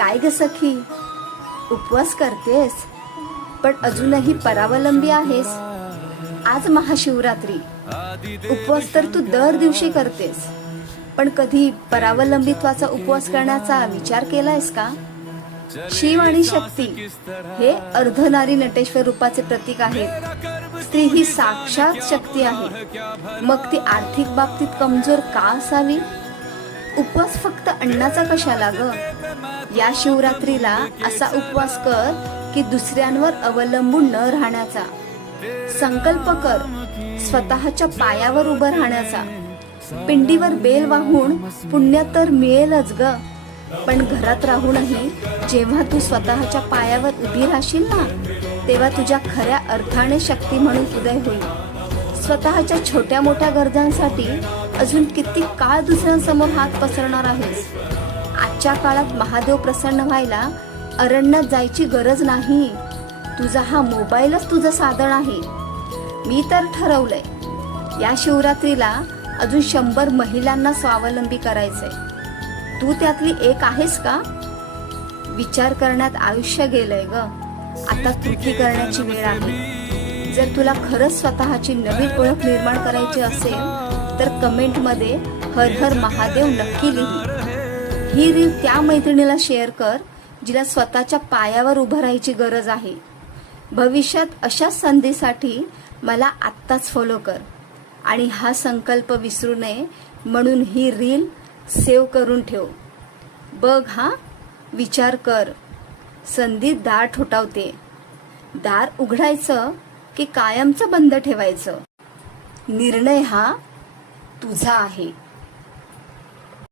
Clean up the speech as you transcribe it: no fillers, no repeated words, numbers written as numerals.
काय ग सखी, उपवास करतेस पण अजूनही परावलंबी आहेस? आज महाशिवरात्री, उपवास तर तू दर दिवशी करतेस, पण कधी परावलंबित्वाचा उपवास करण्याचा विचार केलायस का? शिव आणि शक्ती हे अर्धनारी नटेश्वर रूपाचे प्रतीक आहेत. स्त्री ही साक्षात शक्ती आहे, मग ती आर्थिक बाबतीत कमजोर का असावी? उपवास फक्त अन्नाचा कशाला ग? या शिवरात्रीला असा उपवास कर की दुसऱ्यांवर अवलंबून न राहण्याचा. संकल्प कर स्वतःच्या पायावर उभं राहण्याचा. पिंडीवर बेल वाहून पुण्य तर मिळेलच ग, पण घरात राहूनही जेव्हा तू स्वतःच्या पायावर उभी राहशील ना, तेव्हा तुझ्या खऱ्या अर्थाने शक्ती म्हणून उदय होईल. स्वतःच्या छोट्या मोठ्या गरजांसाठी अजून किती काळ दुसऱ्यांसमोर हात पसरणार आहेस? आजच्या काळात महादेव प्रसन्न व्हायला अरण्यात जायची गरज नाही. तुझा हा मोबाईलच तुझं साधन आहे. मी तर ठरवलंय, या शिवरात्रीला अजून 100 महिलांना स्वावलंबी करायचंय. तू त्यातली एक आहेस का? विचार करण्यात आयुष्य गेलंय ग, आता कृती करण्याची वेळ आहे. जर तुला खरंच स्वतःची नवीन ओळख निर्माण करायची असेल तर कमेंटमध्ये हर हर महादेव नक्की लिही. ही रील त्या मैत्रिणीला शेअर कर जिला स्वतःच्या पायावर उभं राहायची गरज आहे. भविष्यात अशा संधीसाठी मला आत्ताच फॉलो कर आणि हा संकल्प विसरू नये म्हणून ही रील सेव्ह करून ठेव. बघ हा, विचार कर. संधी दार ठोठावते. दार उघडायचं की कायमचं बंद ठेवायचं? निर्णय हा तुझा आहे.